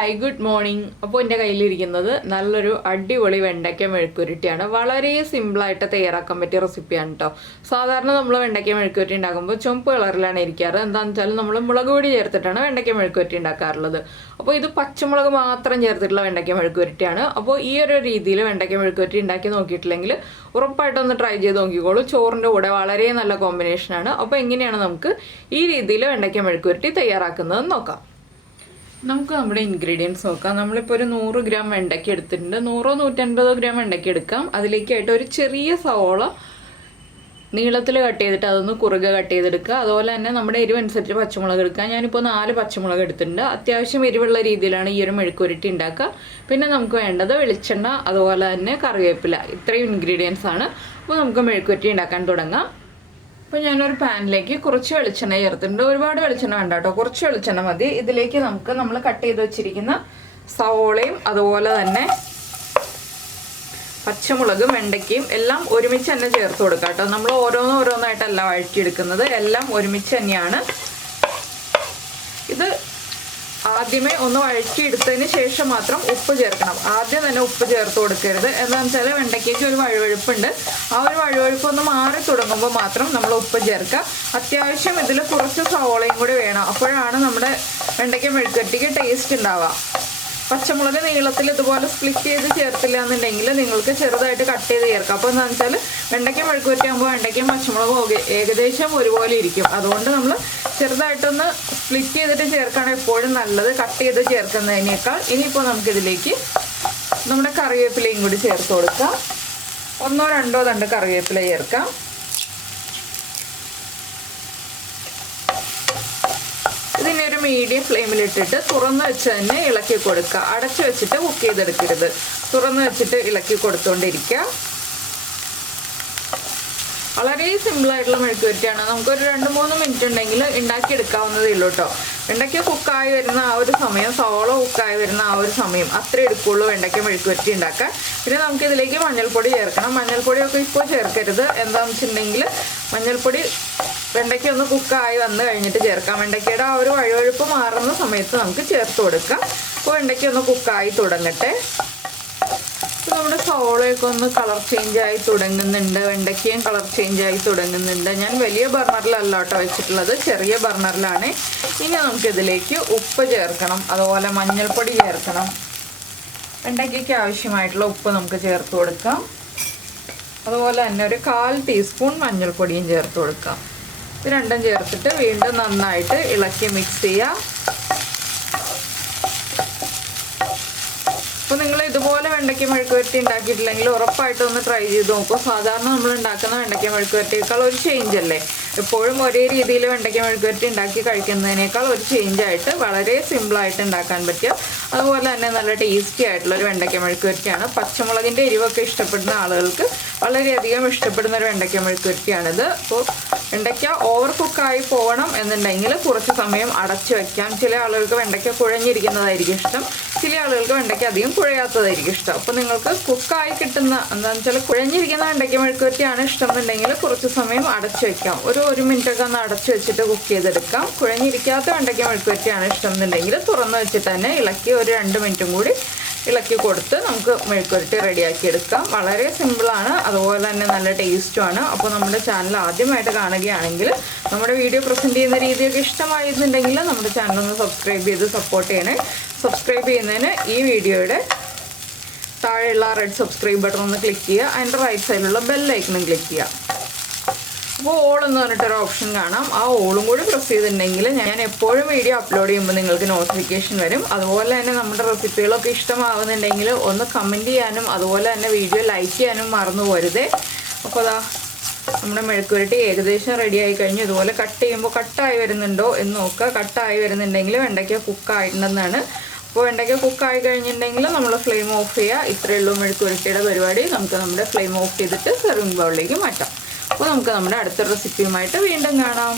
Hi good morning. അപ്പോൾ എൻ്റെ കയ്യിലിരിക്കുന്നത് നല്ലൊരു അടിപൊളി വെണ്ടയ്ക്ക മെഴുക്കുരുട്ടിയാണ്. വളരെ സിമ്പിളായിട്ട് തയ്യാറാക്കാൻ പറ്റിയ റെസിപ്പിയാണ് കേട്ടോ. സാധാരണ നമ്മൾ വെണ്ടയ്ക്ക മെഴുക്കുരുട്ടി ഉണ്ടാക്കുമ്പോൾ ചുവപ്പ് കളറിലാണ് ഇരിക്കാറ്. എന്താണെന്ന് വെച്ചാൽ നമ്മൾ മുളക് പൊടി ചേർത്തിട്ടാണ് വെണ്ടയ്ക്ക മെഴുക്കുരുട്ടി ഉണ്ടാക്കാറുള്ളത്. അപ്പോൾ ഇത് പച്ചമുളക് മാത്രം ചേർത്തിട്ടുള്ള വെണ്ടയ്ക്ക മെഴുക്കുരുട്ടിയാണ്. അപ്പോൾ ഈ ഒരു രീതിയിൽ വെണ്ടയ്ക്ക മെഴുക്കുരുട്ടി ഉണ്ടാക്കി നോക്കിയിട്ടില്ലെങ്കിൽ ഉറപ്പായിട്ടൊന്ന് ട്രൈ ചെയ്ത് നോക്കിക്കോളൂ. ചോറിൻ്റെ കൂടെ വളരെ നല്ല കോമ്പിനേഷനാണ്. അപ്പോൾ എങ്ങനെയാണ് നമുക്ക് ഈ രീതിയിൽ വെണ്ടയ്ക്ക മെഴുക്കുരുട്ടി തയ്യാറാക്കുന്നതെന്ന് നോക്കാം. നമുക്ക് നമ്മുടെ ഇൻഗ്രീഡിയൻസ് നോക്കാം. നമ്മളിപ്പോൾ ഒരു 100 ഗ്രാം വെണ്ടയ്ക്ക എടുത്തിട്ടുണ്ട്. 100-150 ഗ്രാം വെണ്ടയ്ക്ക എടുക്കാം. അതിലേക്കായിട്ട് ഒരു ചെറിയ സവോള നീളത്തിൽ കട്ട് ചെയ്തിട്ട് അതൊന്ന് കുറുകെ കട്ട് ചെയ്തെടുക്കുക. അതുപോലെ തന്നെ നമ്മുടെ എരിവനുസരിച്ച് പച്ചമുളക് എടുക്കുക. ഞാനിപ്പോൾ 4 പച്ചമുളക് എടുത്തിട്ടുണ്ട്. അത്യാവശ്യം എരിവുള്ള രീതിയിലാണ് ഈ ഒരു മെഴുക്കുരുട്ടി ഉണ്ടാക്കുക. പിന്നെ നമുക്ക് വേണ്ടത് വെളിച്ചെണ്ണ, അതുപോലെ തന്നെ കറിവേപ്പില. ഇത്രയും ഇൻഗ്രീഡിയൻസ് ആണ്. അപ്പോൾ നമുക്ക് മെഴുക്കുരുട്ടി ഉണ്ടാക്കാൻ തുടങ്ങാം. അപ്പോൾ ഞാനൊരു പാനിലേക്ക് കുറച്ച് വെളിച്ചെണ്ണ ചേർത്തിട്ടുണ്ട്. ഒരുപാട് വെളിച്ചെണ്ണ വേണ്ട കേട്ടോ, കുറച്ച് വെളിച്ചെണ്ണ മതി. ഇതിലേക്ക് നമ്മൾ കട്ട് ചെയ്ത് വെച്ചിരിക്കുന്ന സവോളയും അതുപോലെ തന്നെ പച്ചമുളകും വെണ്ടയ്ക്കയും എല്ലാം ഒരുമിച്ച് തന്നെ ചേർത്ത് കൊടുക്കാം കേട്ടോ. നമ്മൾ ഓരോന്നായിട്ടല്ല വഴറ്റിയെടുക്കുന്നത്, എല്ലാം ഒരുമിച്ച് തന്നെയാണ്. ഇത് ആദ്യമേ ഒന്ന് വഴറ്റിയെടുത്തതിന് ശേഷം മാത്രം ഉപ്പ് ചേർക്കണം. ആദ്യം തന്നെ ഉപ്പ് ചേർത്ത് കൊടുക്കരുത്. എന്താണെന്ന് വെച്ചാൽ വെണ്ടയ്ക്കയ്ക്ക് ഒരു വഴുവഴുപ്പുണ്ട്. ആ ഒരു വഴുവഴുപ്പ് ഒന്ന് മാറി തുടങ്ങുമ്പോൾ മാത്രം നമ്മൾ ഉപ്പ് ചേർക്കുക. അത്യാവശ്യം ഇതിൽ കുറച്ച് സവോളയും കൂടി വേണം. അപ്പോഴാണ് നമ്മുടെ വെണ്ടയ്ക്ക മെഴുക്കുരുട്ടിക്ക് ടേസ്റ്റ് ഉണ്ടാവുക. പച്ചമുളക് നീളത്തിൽ ഇതുപോലെ സ്പ്ലിറ്റ് ചെയ്ത് ചേർത്തില്ല എന്നുണ്ടെങ്കിൽ നിങ്ങൾക്ക് ചെറുതായിട്ട് കട്ട് ചെയ്ത് ചേർക്കാം. അപ്പോൾ എന്താണെന്ന് വെച്ചാൽ വെണ്ടയ്ക്ക മെഴുക്കുരുട്ടി ആകുമ്പോൾ വെണ്ടയ്ക്കയും പച്ചമുളകും ഏകദേശം ഒരുപോലെ ഇരിക്കും. അതുകൊണ്ട് നമ്മൾ ചെറുതായിട്ടൊന്ന് സ്പ്ലിറ്റ് ചെയ്തിട്ട് ചേർക്കുകയാണ് എപ്പോഴും നല്ലത്, കട്ട് ചെയ്ത് ചേർക്കുന്നതിനേക്കാൾ. ഇനിയിപ്പോൾ നമുക്കിതിലേക്ക് നമ്മുടെ കറിവേപ്പിലയും കൂടി ചേർത്ത് കൊടുക്കാം. 1-2 തണ്ട് കറിവേപ്പില ചേർക്കാം. ഇതിനെ ഒരു മീഡിയം ഫ്ലെയിമിലിട്ടിട്ട് തുറന്ന് വെച്ച് തന്നെ ഇളക്കി കൊടുക്കുക. അടച്ചു വെച്ചിട്ട് കുക്ക് ചെയ്തെടുക്കരുത്. തുറന്ന് വെച്ചിട്ട് ഇളക്കി കൊടുത്തുകൊണ്ടിരിക്കുക. വളരെ സിമ്പിളായിട്ടുള്ള മെഴുക്കുരുട്ടിയാണ്. നമുക്കൊരു 2-3 മിനിറ്റ് ഉണ്ടെങ്കിൽ ഉണ്ടാക്കിയെടുക്കാവുന്നതേ ഉള്ളൂ കേട്ടോ. വെണ്ടയ്ക്ക കുക്കായി വരുന്ന ആ ഒരു സമയം, സവോള കുക്കായി വരുന്ന ആ ഒരു സമയം അത്രേ എടുക്കുള്ളൂ വെണ്ടയ്ക്ക മെഴുക്കുരുട്ടി ഉണ്ടാക്കാൻ. പിന്നെ നമുക്കിതിലേക്ക് മഞ്ഞൾപ്പൊടി ചേർക്കണം. മഞ്ഞൾപ്പൊടിയൊക്കെ ഇപ്പോൾ ചേർക്കരുത്. എന്താണെന്ന് വെച്ചിട്ടുണ്ടെങ്കിൽ മഞ്ഞൾപ്പൊടി വെണ്ടയ്ക്ക ഒന്ന് കുക്കായി വന്നു കഴിഞ്ഞിട്ട് ചേർക്കാം. വെണ്ടയ്ക്കയുടെ ആ ഒരു വഴുവഴുപ്പ് മാറുന്ന സമയത്ത് നമുക്ക് ചേർത്ത് കൊടുക്കാം. അപ്പോൾ വെണ്ടയ്ക്ക ഒന്ന് കുക്കായി തുടങ്ങട്ടെ. ഇപ്പോൾ നമ്മുടെ സവോളയൊക്കെ ഒന്ന് കളർ ചേഞ്ചായി തുടങ്ങുന്നുണ്ട്. വെണ്ടയ്ക്കയും കളർ ചേഞ്ചായി തുടങ്ങുന്നുണ്ട്. ഞാൻ വലിയ ബർണറിലല്ല കേട്ടോ വെച്ചിട്ടുള്ളത്, ചെറിയ ബർണറിലാണ്. ഇനി നമുക്കിതിലേക്ക് ഉപ്പ് ചേർക്കണം, അതുപോലെ മഞ്ഞൾപ്പൊടി ചേർക്കണം. വെണ്ടയ്ക്കയ്ക്ക് ആവശ്യമായിട്ടുള്ള ഉപ്പ് നമുക്ക് ചേർത്ത് കൊടുക്കാം. അതുപോലെ തന്നെ ഒരു 1/4 ടീസ്പൂൺ മഞ്ഞൾപ്പൊടിയും ചേർത്ത് കൊടുക്കാം. ഇത് രണ്ടും ചേർത്തിട്ട് വീണ്ടും നന്നായിട്ട് ഇളക്കി മിക്സ് ചെയ്യാം. അപ്പോൾ നിങ്ങൾ ഇതുപോലെ വെണ്ടയ്ക്ക മെഴുക്കുവരട്ടി ഉണ്ടാക്കിയിട്ടില്ലെങ്കിൽ ഉറപ്പായിട്ടും ഒന്ന് ട്രൈ ചെയ്ത് നോക്കുക. സാധാരണ നമ്മൾ ഉണ്ടാക്കുന്ന വെണ്ടയ്ക്ക മെഴുക്കുവരട്ടിയേക്കാൾ ഒരു ചേഞ്ച് അല്ലേ. എപ്പോഴും ഒരേ രീതിയിൽ വെണ്ടയ്ക്ക മെഴുക്കുവരട്ടി ഉണ്ടാക്കി കഴിക്കുന്നതിനേക്കാൾ ഒരു ചേഞ്ചായിട്ട് വളരെ സിമ്പിളായിട്ട് ഉണ്ടാക്കാൻ പറ്റുക. അതുപോലെ തന്നെ നല്ല ടേസ്റ്റി ആയിട്ടുള്ളൊരു വെണ്ടയ്ക്ക മെഴുക്കുവരട്ടിയാണ്. പച്ചമുളകിൻ്റെ എരിവൊക്കെ ഇഷ്ടപ്പെടുന്ന ആളുകൾക്ക് വളരെയധികം ഇഷ്ടപ്പെടുന്ന ഒരു വെണ്ടയ്ക്ക മെഴുക്കുവരട്ടിയാണിത്. അപ്പോൾ വെണ്ടയ്ക്ക ഓവർ കുക്കായി പോകണം എന്നുണ്ടെങ്കിൽ കുറച്ച് സമയം അടച്ചു വയ്ക്കാം. ചില ആളുകൾക്ക് വെണ്ടയ്ക്ക കുഴഞ്ഞിരിക്കുന്നതായിരിക്കും ഇഷ്ടം, ചില ആളുകൾക്ക് വെണ്ടയ്ക്ക അധികം കുഴയാത്തതായിരിക്കും ഇഷ്ടം. അപ്പോൾ നിങ്ങൾക്ക് കുക്കായി കിട്ടുന്ന, എന്താണെന്ന് വെച്ചാൽ കുഴഞ്ഞിരിക്കുന്ന വെണ്ടയ്ക്ക മെഴുക്കുവരട്ടിയാണ് ഇഷ്ടം എന്നുണ്ടെങ്കിൽ കുറച്ച് സമയം അടച്ചു വയ്ക്കാം. ഒരു 1 മിനിറ്റൊക്കെ ഒന്ന് അടച്ചു വെച്ചിട്ട് കുക്ക് ചെയ്തെടുക്കാം. കുഴഞ്ഞിരിക്കാത്ത വെണ്ടയ്ക്ക മെഴുക്കുവരട്ടിയാണ് ഇഷ്ടം എന്നുണ്ടെങ്കിൽ തുറന്ന് വെച്ചിട്ട് തന്നെ ഇളക്കി ഒരു 2 മിനിറ്റും കൂടി ഇളക്കി കൊടുത്ത് നമുക്ക് മെഴുക്കുവരട്ടി റെഡിയാക്കി എടുക്കാം. വളരെ സിമ്പിളാണ്, അതുപോലെ തന്നെ നല്ല ടേസ്റ്റുമാണ്. അപ്പോൾ നമ്മുടെ ചാനൽ ആദ്യമായിട്ട് കാണുകയാണെങ്കിൽ നമ്മുടെ വീഡിയോ പ്രസൻറ്റ് ചെയ്യുന്ന രീതിയൊക്കെ ഇഷ്ടമായിരുന്നുണ്ടെങ്കിൽ നമ്മുടെ ചാനലൊന്ന് സബ്സ്ക്രൈബ് ചെയ്ത് സപ്പോർട്ട് ചെയ്യണേ. സബ്സ്ക്രൈബ് ചെയ്യുന്നതിന് ഈ വീഡിയോയുടെ താഴെയുള്ള റെഡ് സബ്സ്ക്രൈബ് ബട്ടൺ ഒന്ന് ക്ലിക്ക് ചെയ്യുക. അതിൻ്റെ റൈറ്റ് സൈഡിലുള്ള ബെല്ലൈക്കണും ക്ലിക്ക് ചെയ്യുക. അപ്പോൾ ഓൾ എന്ന് പറഞ്ഞിട്ടൊരു ഓപ്ഷൻ കാണാം. ആ ഓളും കൂടി പ്രസ് ചെയ്തിട്ടുണ്ടെങ്കിൽ ഞാൻ എപ്പോഴും വീഡിയോ അപ്ലോഡ് ചെയ്യുമ്പോൾ നിങ്ങൾക്ക് നോട്ടിഫിക്കേഷൻ വരും. അതുപോലെ തന്നെ നമ്മുടെ റെസിപ്പികളൊക്കെ ഇഷ്ടമാവുന്നുണ്ടെങ്കിൽ ഒന്ന് കമൻറ്റ് ചെയ്യാനും അതുപോലെ തന്നെ വീഡിയോ ലൈക്ക് ചെയ്യാനും മറന്നു പോരുതേ. അപ്പോൾ അതാ നമ്മുടെ മെഴുക്കുവരട്ടി ഏകദേശം റെഡിയായി കഴിഞ്ഞു. ഇതുപോലെ കട്ട് ചെയ്യുമ്പോൾ കട്ടായി വരുന്നുണ്ടോ എന്ന് നോക്കുക. കട്ടായി വരുന്നുണ്ടെങ്കിൽ വെണ്ടയ്ക്ക കുക്കായിട്ടുണ്ടെന്നാണ്. അപ്പോൾ വെണ്ടയ്ക്ക കുക്കായി കഴിഞ്ഞിട്ടുണ്ടെങ്കിൽ നമ്മൾ ഫ്ലെയിം ഓഫ് ചെയ്യുക. ഇത്രയേ ഉള്ളൂ മെഴുക്കുവരട്ടിയുടെ പരിപാടി. നമുക്ക് നമ്മുടെ ഫ്ലെയിം ഓഫ് ചെയ്തിട്ട് സെർവിങ് ബൗളിലേക്ക് മാറ്റാം. അപ്പോൾ നമുക്ക് നമ്മുടെ അടുത്ത റെസിപ്പിയുമായിട്ട് വീണ്ടും കാണാം.